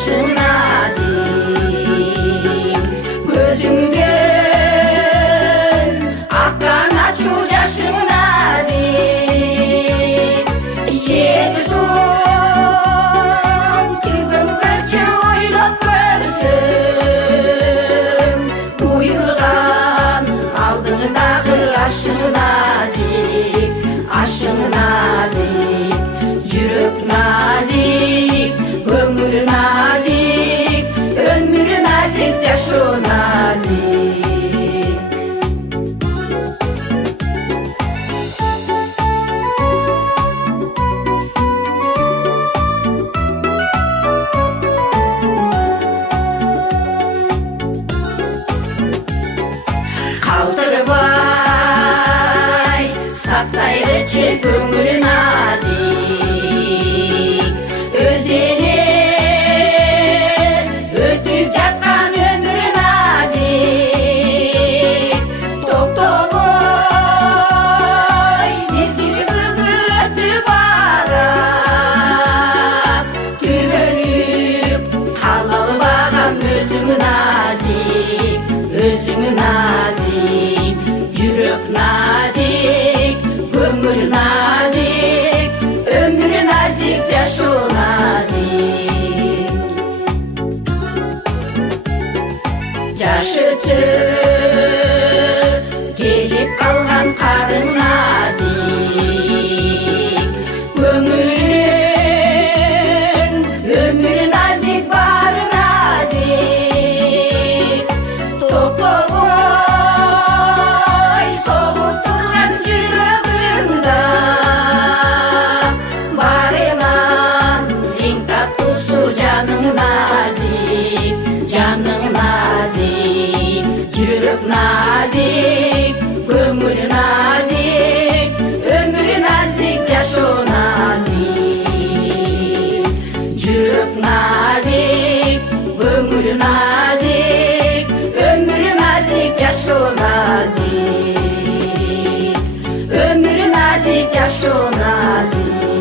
жашы назик көзүңдөн аккан ачуу жашы назик ичеги суун түйгөнгөчө ойлоп көрсөм буйруган алдыңдагы ашың назик жүрөк назик көңүл назик өмүр назик жашоо назик калтырбай сактайлычы көңүл назик өз эле өтүп жаткан өмүр назик токтобой мезгили сызып өтүп барат түбөлүп кала албаган өзүң назик жүрөк назик көңүл назик өмүр назик жашоо назик жаш өтсө келип калган карың назик көңүлүң өмүр назик баары назик токтобой согуп турган жүрөгүңдө барынан эң таттуусу жаның назик жүрөк назик көңүл назик өмүр назик жашоо назик жүрөк назик көңүл назик өмүр назик жашоо назик өмүр назик жашоо назик